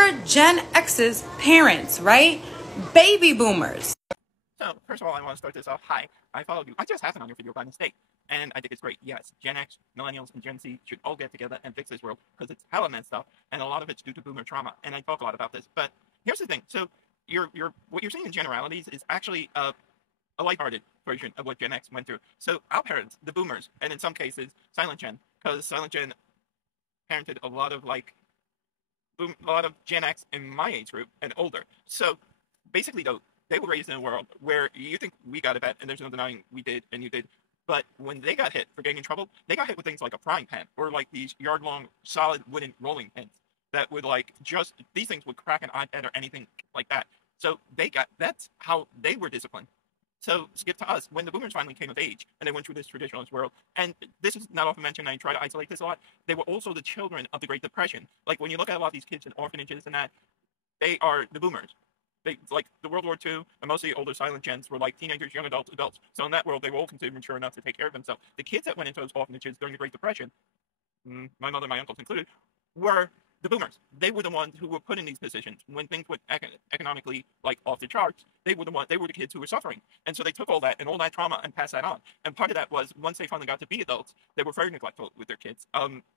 were Gen X's parents, right? Baby boomers. So, first of all, I want to start this off. Hi, I followed you. I just happened on your video by mistake, and I think it's great. Yes, Gen X, Millennials, and Gen Z should all get together and fix this world, because it's hella messed up, and a lot of it's due to boomer trauma, and I talk a lot about this. But here's the thing. So, what you're seeing in generalities is actually a lighthearted version of what Gen X went through. So, our parents, the boomers, and in some cases, Silent Gen, because Silent Gen parented a lot of, a lot of Gen X in my age group and older. So, basically, though, they were raised in a world where you think we got it bad, and there's no denying we did and you did. But when they got hit for getting in trouble, they got hit with things like a frying pan or like these yard-long solid wooden rolling pins that would these things would crack an iPad or anything like that. So that's how they were disciplined. So skip to us, when the boomers finally came of age and they went through this traditionalist world, and this is not often mentioned, and I try to isolate this a lot, they were also the children of the Great Depression. Like when you look at a lot of these kids in orphanages and that, they are the boomers. They, like the World War II, and most of the older silent gens were like teenagers, young adults. So in that world, they were all considered mature enough to take care of themselves. The kids that went into those orphanages during the Great Depression, my mother, my uncles included, were the boomers. They were the ones who were put in these positions when things were economically off the charts. They were the kids who were suffering, and so they took all that and all that trauma and passed that on. And part of that was once they finally got to be adults, they were very neglectful with their kids.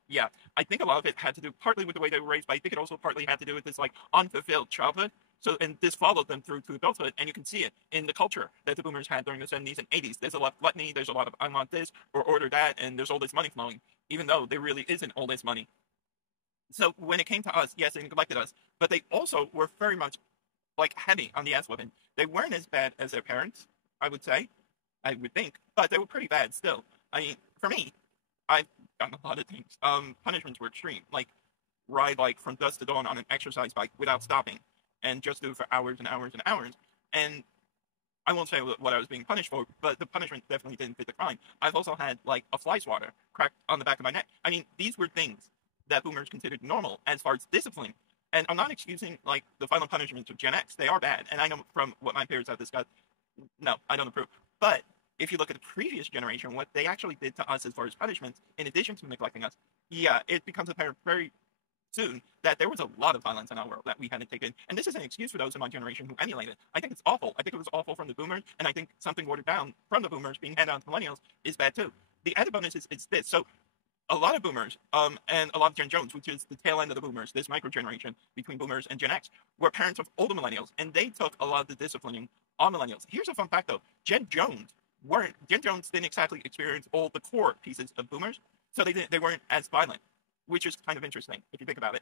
Yeah, I think a lot of it had to do partly with the way they were raised, but I think it also partly had to do with this unfulfilled childhood. So, and this followed them through to adulthood, and you can see it in the culture that the boomers had during the 70s and 80s. There's a lot of gluttony, there's a lot of I want this or order that, and there's all this money flowing, even though there really isn't all this money. So when it came to us, yes, they neglected us, but they also were very much heavy on the ass whipping. They weren't as bad as their parents, I would say, I would think, but they were pretty bad still. I mean, for me, I've done a lot of things. Punishments were extreme, ride from dusk to dawn on an exercise bike without stopping, and just do it for hours and hours and hours. And I won't say what I was being punished for, but the punishment definitely didn't fit the crime. I've also had a fly swatter cracked on the back of my neck. I mean, these were things that boomers considered normal as far as discipline. And I'm not excusing the final punishments of Gen X. They are bad, and I know from what my peers have discussed, no, I don't approve. But if you look at the previous generation, what they actually did to us as far as punishments, in addition to neglecting us, yeah, it becomes apparent very soon that there was a lot of violence in our world that we hadn't taken. And this is an excuse for those in my generation who emulated. I think it's awful. I think it was awful from the boomers, and I think something watered down from the boomers being handed on to millennials is bad too. The added bonus is this. So a lot of boomers, and a lot of Gen Jones, which is the tail end of the boomers, this micro generation between boomers and Gen X, were parents of older millennials, and they took a lot of the disciplining on millennials. Here's a fun fact though. Gen Jones didn't exactly experience all the core pieces of boomers, so they weren't as violent, which is kind of interesting if you think about it.